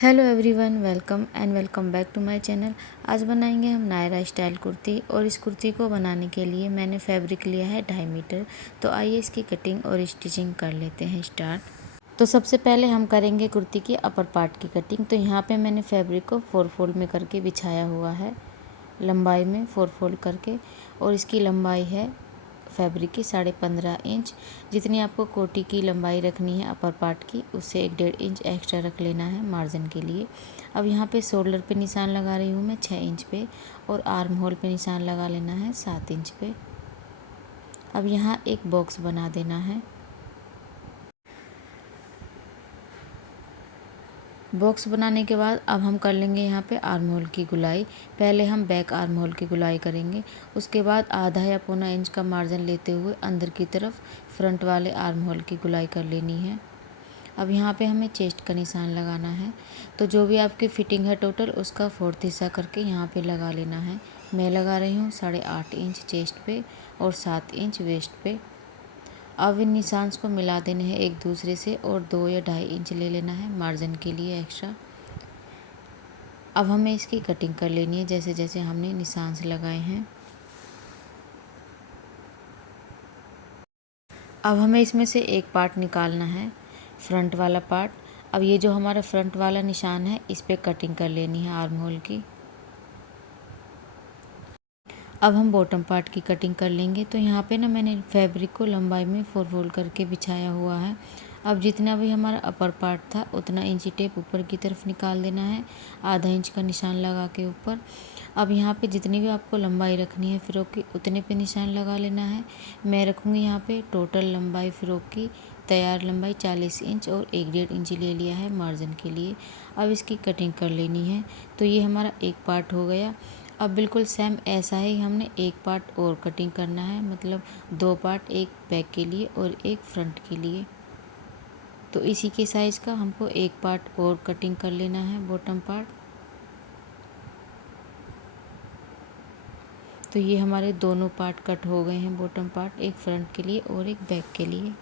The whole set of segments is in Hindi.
Hello everyone, welcome back to my channel. आज बनाएंगे हम नायरा स्टाइल कुर्ती। और इस कुर्ती को बनाने के लिए मैंने फैब्रिक लिया है 2.5 मीटर। तो आइए इसकी कटिंग और स्टिचिंग कर लेते हैं स्टार्ट। तो सबसे पहले हम करेंगे कुर्ती की अपर पार्ट की कटिंग। तो यहाँ पे मैंने फैब्रिक को 4 फोल्ड में करके बिछाया हुआ है, लंबाई में 4 फोल्ड करके। और इसकी लंबाई है फैब्रिक की 15.5 इंच। जितनी आपको कोटी की लंबाई रखनी है अपर पार्ट की, उससे 1.5 इंच एक्स्ट्रा रख लेना है मार्जिन के लिए। अब यहाँ पे शोल्डर पे निशान लगा रही हूँ मैं 6 इंच पे, और आर्म होल पे निशान लगा लेना है 7 इंच पे। अब यहाँ एक बॉक्स बना देना है। बॉक्स बनाने के बाद अब हम कर लेंगे यहाँ पे आर्म होल की गुलाई। पहले हम बैक आर्म होल की गुलाई करेंगे, उसके बाद आधा या पौना इंच का मार्जिन लेते हुए अंदर की तरफ फ्रंट वाले आर्म होल की गुलाई कर लेनी है। अब यहाँ पे हमें चेस्ट का निशान लगाना है। तो जो भी आपकी फिटिंग है टोटल, उसका 4th हिस्सा करके यहाँ पे लगा लेना है। मैं लगा रही हूँ 8.5 इंच चेस्ट पे और 7 इंच वेस्ट पे। अब इन निशान को मिला देने हैं एक दूसरे से, और 2 या 2.5 इंच ले लेना है मार्जिन के लिए एक्स्ट्रा। अब हमें इसकी कटिंग कर लेनी है जैसे जैसे हमने निशान से लगाए हैं। अब हमें इसमें से एक पार्ट निकालना है, फ्रंट वाला पार्ट। अब ये जो हमारा फ्रंट वाला निशान है, इस पे कटिंग कर लेनी है आर्म होल की। अब हम बॉटम पार्ट की कटिंग कर लेंगे। तो यहाँ पे ना मैंने फैब्रिक को लंबाई में 4 फोल्ड करके बिछाया हुआ है। अब जितना भी हमारा अपर पार्ट था उतना इंची टेप ऊपर की तरफ निकाल देना है, आधा इंच का निशान लगा के ऊपर। अब यहाँ पे जितनी भी आपको लंबाई रखनी है फ़्रॉक की, उतने पे निशान लगा लेना है। मैं रखूँगी यहाँ पे टोटल लंबाई फ़्रॉक की तैयार लंबाई 40 इंच, और 1.5 इंच ले लिया है मार्जिन के लिए। अब इसकी कटिंग कर लेनी है। तो ये हमारा एक पार्ट हो गया। अब बिल्कुल सेम ऐसा ही हमने एक पार्ट और कटिंग करना है, मतलब 2 पार्ट, एक बैक के लिए और एक फ्रंट के लिए। तो इसी के साइज़ का हमको एक पार्ट और कटिंग कर लेना है, बॉटम पार्ट। तो ये हमारे दोनों पार्ट कट हो गए हैं, बॉटम पार्ट, एक फ्रंट के लिए और एक बैक के लिए।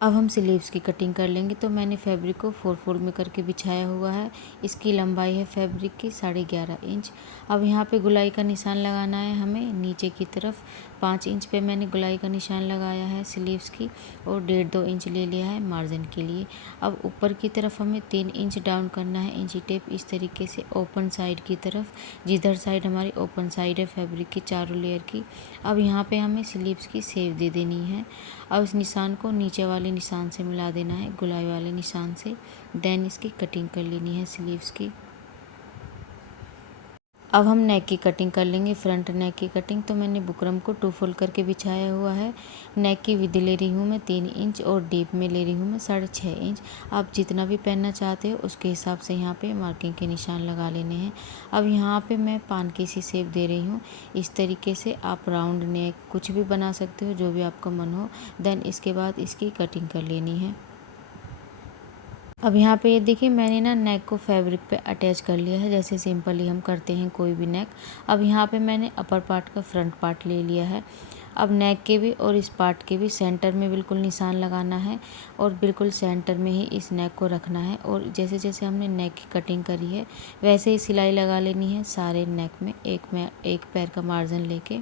अब हम स्लीव्स की कटिंग कर लेंगे। तो मैंने फैब्रिक को 4 फोल्ड में करके बिछाया हुआ है। इसकी लंबाई है फैब्रिक की 11.5 इंच। अब यहाँ पे गुलाई का निशान लगाना है हमें नीचे की तरफ। 5 इंच पे मैंने गुलाई का निशान लगाया है स्लीव्स की, और 1.5-2 इंच ले लिया है मार्जिन के लिए। अब ऊपर की तरफ हमें 3 इंच डाउन करना है इंची टेप इस तरीके से ओपन साइड की तरफ, जिधर साइड हमारी ओपन साइड है फैब्रिक की चारों लेयर की। अब यहाँ पे हमें स्लीव्स की शेप दे देनी है। अब इस निशान को नीचे वाले निशान से मिला देना है, गुलाई वाले निशान से। देन इसकी कटिंग कर लेनी है स्लीव्स की। अब हम नेक की कटिंग कर लेंगे, फ्रंट नेक की कटिंग। तो मैंने बुकरम को 2 फोल्ड करके बिछाया हुआ है। नेक की विड्थ ले रही हूँ मैं 3 इंच, और डीप में ले रही हूँ मैं 6.5 इंच। आप जितना भी पहनना चाहते हो उसके हिसाब से यहाँ पे मार्किंग के निशान लगा लेने हैं। अब यहाँ पे मैं पान की सी शेप दे रही हूँ इस तरीके से। आप राउंड नेक कुछ भी बना सकते हो, जो भी आपका मन हो। देन इसके बाद इसकी कटिंग कर लेनी है। अब यहाँ पे ये देखिए, मैंने ना नेक को फैब्रिक पे अटैच कर लिया है, जैसे सिंपली हम करते हैं कोई भी नेक। अब यहाँ पे मैंने अपर पार्ट का फ्रंट पार्ट ले लिया है। अब नेक के भी और इस पार्ट के भी सेंटर में बिल्कुल निशान लगाना है, और बिल्कुल सेंटर में ही इस नेक को रखना है। और जैसे जैसे हमने नेक की कटिंग करी है, वैसे ही सिलाई लगा लेनी है सारे नेक में, एक पैर का मार्जिन लेके।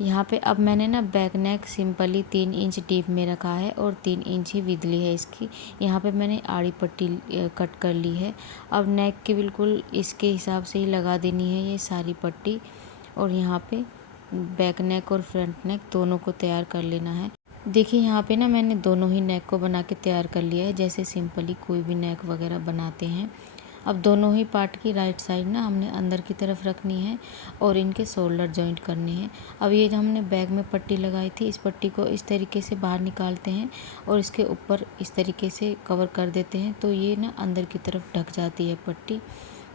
यहाँ पे अब मैंने ना back neck simply 3 inch deep में रखा है, और 3 इंच ही विद ली है इसकी। यहाँ पे मैंने आड़ी पट्टी कट कर ली है। अब नेक के बिल्कुल इसके हिसाब से ही लगा देनी है ये सारी पट्टी। और यहाँ पे बैक नेक और फ्रंट नेक दोनों को तैयार कर लेना है। देखिए यहाँ पे ना मैंने दोनों ही नेक को बना के तैयार कर लिया है, जैसे सिंपली कोई भी नेक वगैरह बनाते हैं। अब दोनों ही पार्ट की राइट साइड ना हमने अंदर की तरफ रखनी है, और इनके शोल्डर जॉइंट करने हैं। अब ये जो हमने बैक में पट्टी लगाई थी, इस पट्टी को इस तरीके से बाहर निकालते हैं, और इसके ऊपर इस तरीके से कवर कर देते हैं। तो ये ना अंदर की तरफ ढक जाती है पट्टी।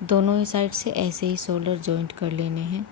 दोनों ही साइड से ऐसे ही शोल्डर जॉइंट कर लेने हैं।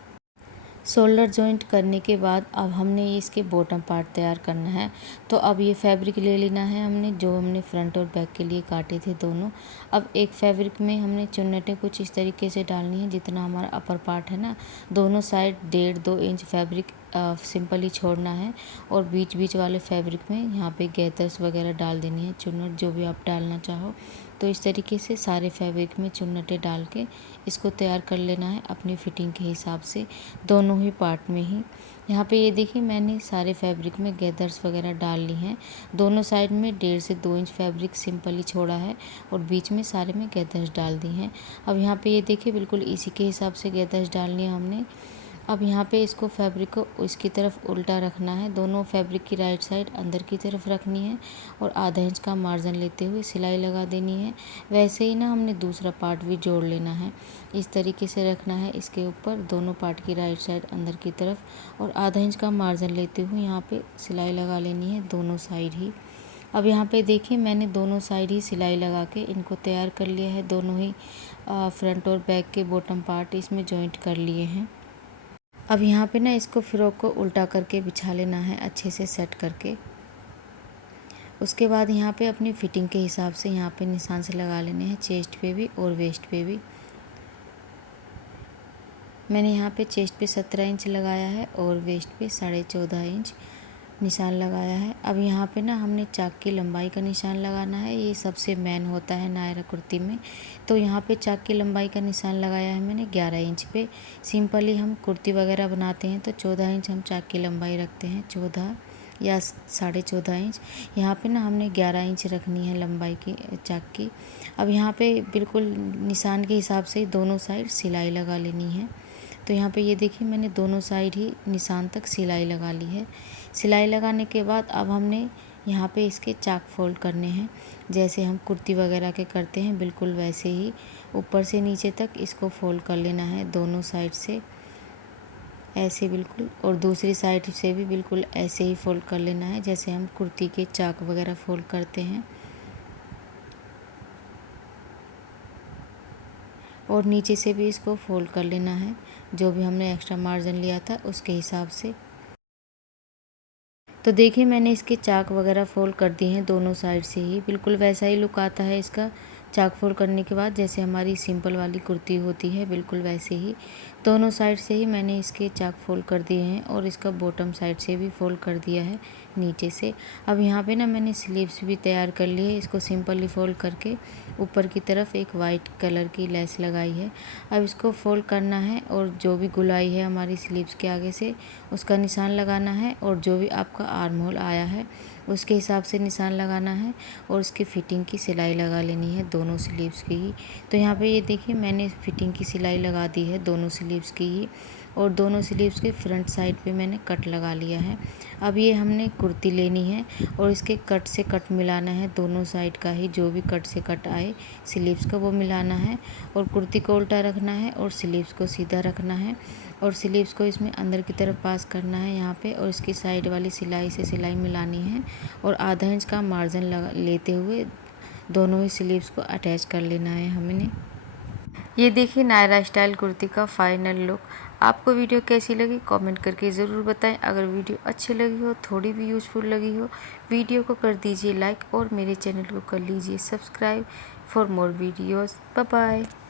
शोल्डर जॉइंट करने के बाद अब हमने इसके बॉटम पार्ट तैयार करना है। तो अब ये फैब्रिक ले लेना है हमने, जो हमने फ्रंट और बैक के लिए काटे थे दोनों। अब एक फैब्रिक में हमने चुन्नटें कुछ इस तरीके से डालनी है, जितना हमारा अपर पार्ट है ना, दोनों साइड 1.5-2 इंच फैब्रिक सिंपली छोड़ना है। और बीच बीच वाले फैब्रिक में यहाँ पे गैदर्स वगैरह डाल देनी है, चुन्नट जो भी आप डालना चाहो। तो इस तरीके से सारे फैब्रिक में चुन्नटें डाल के इसको तैयार कर लेना है अपनी फिटिंग के हिसाब से, दोनों ही पार्ट में ही। यहाँ पे ये देखिए मैंने सारे फैब्रिक में गैदर्स वगैरह डाल ली हैं। दोनों साइड में 1.5 से 2 इंच फैब्रिक सिंपली छोड़ा है और बीच में सारे में गैदर्स डाल दी हैं। अब यहाँ पे ये देखिए बिल्कुल इसी के हिसाब से गैदर्स डालनी है हमने। अब यहाँ पे इसको फैब्रिक को इसकी तरफ उल्टा रखना है, दोनों फैब्रिक की राइट साइड अंदर की तरफ रखनी है और आधा इंच का मार्जिन लेते हुए सिलाई लगा देनी है। वैसे ही ना हमने दूसरा पार्ट भी जोड़ लेना है, इस तरीके से रखना है इसके ऊपर दोनों पार्ट की राइट साइड अंदर की तरफ और आधा इंच का मार्जिन लेते हुए यहाँ पे सिलाई लगा लेनी है दोनों साइड ही। अब यहाँ पे देखिए मैंने दोनों साइड ही सिलाई लगा के इनको तैयार कर लिया है, दोनों ही फ्रंट और बैक के बॉटम पार्ट इसमें जॉइंट कर लिए हैं। अब यहाँ पे ना इसको फ्रॉक को उल्टा करके बिछा लेना है अच्छे से सेट करके। उसके बाद यहाँ पे अपनी फिटिंग के हिसाब से यहाँ पे निशान से लगा लेने हैं, चेस्ट पे भी और वेस्ट पे भी। मैंने यहाँ पे चेस्ट पे 17 इंच लगाया है और वेस्ट पे 14.5 इंच निशान लगाया है। अब यहाँ पे ना हमने चाक की लंबाई का निशान लगाना है, ये सबसे मेन होता है नायरा कुर्ती में। तो यहाँ पे चाक की लंबाई का निशान लगाया है मैंने 11 इंच पे। सिंपली हम कुर्ती वगैरह बनाते हैं तो 14 इंच हम चाक की लंबाई रखते हैं, 14 या 14.5 इंच। यहाँ पे ना हमने 11 इंच रखनी है लंबाई की चाक की। अब यहाँ पे बिल्कुल निशान के हिसाब से दोनों साइड सिलाई लगा लेनी है। तो यहाँ पे ये देखिए मैंने दोनों साइड ही निशान तक सिलाई लगा ली है। सिलाई लगाने के बाद अब हमने यहाँ पे इसके चाक फोल्ड करने हैं, जैसे हम कुर्ती वगैरह के करते हैं बिल्कुल वैसे ही ऊपर से नीचे तक इसको फोल्ड कर लेना है दोनों साइड से ऐसे बिल्कुल, और दूसरी साइड से भी बिल्कुल ऐसे ही फोल्ड कर लेना है जैसे हम कुर्ती के चाक वगैरह फोल्ड करते हैं। और नीचे से भी इसको फोल्ड कर लेना है, जो भी हमने एक्स्ट्रा मार्जिन लिया था उसके हिसाब से। तो देखिए मैंने इसके चाक वगैरह फोल्ड कर दिए हैं दोनों साइड से ही, बिल्कुल वैसा ही लुक आता है इसका चाक फोल्ड करने के बाद, जैसे हमारी सिंपल वाली कुर्ती होती है बिल्कुल वैसे ही। दोनों साइड से ही मैंने इसके चाक फोल्ड कर दिए हैं और इसका बॉटम साइड से भी फोल्ड कर दिया है नीचे से। अब यहाँ पे ना मैंने स्लीव्स भी तैयार कर ली है, इसको सिंपली फोल्ड करके ऊपर की तरफ एक वाइट कलर की लेस लगाई है। अब इसको फोल्ड करना है और जो भी गुलाई है हमारी स्लीव्स के आगे से उसका निशान लगाना है और जो भी आपका आर्म होल आया है उसके हिसाब से निशान लगाना है और उसकी फ़िटिंग की सिलाई लगा लेनी है दोनों स्लीव्स की ही। तो यहाँ पे ये देखिए मैंने फ़िटिंग की सिलाई लगा दी है दोनों स्लीव्स की ही और दोनों स्लीव्स के फ्रंट साइड पे मैंने कट लगा लिया है। अब ये हमने कुर्ती लेनी है और इसके कट से कट मिलाना है दोनों साइड का ही, जो भी कट से कट आए स्लीव्स का वो मिलाना है और कुर्ती को उल्टा रखना है और स्लीव्स को सीधा रखना है और स्लीव्स को इसमें अंदर की तरफ पास करना है यहाँ पे और इसकी साइड वाली सिलाई से सिलाई मिलानी है और आधा इंच का मार्जिन लेते हुए दोनों ही स्लीव्स को अटैच कर लेना है हमने। ये देखिए नायरा स्टाइल कुर्ती का फाइनल लुक। आपको वीडियो कैसी लगी कमेंट करके ज़रूर बताएं। अगर वीडियो अच्छी लगी हो, थोड़ी भी यूज़फुल लगी हो, वीडियो को कर दीजिए लाइक और मेरे चैनल को कर लीजिए subscribe for more videos. Bye bye.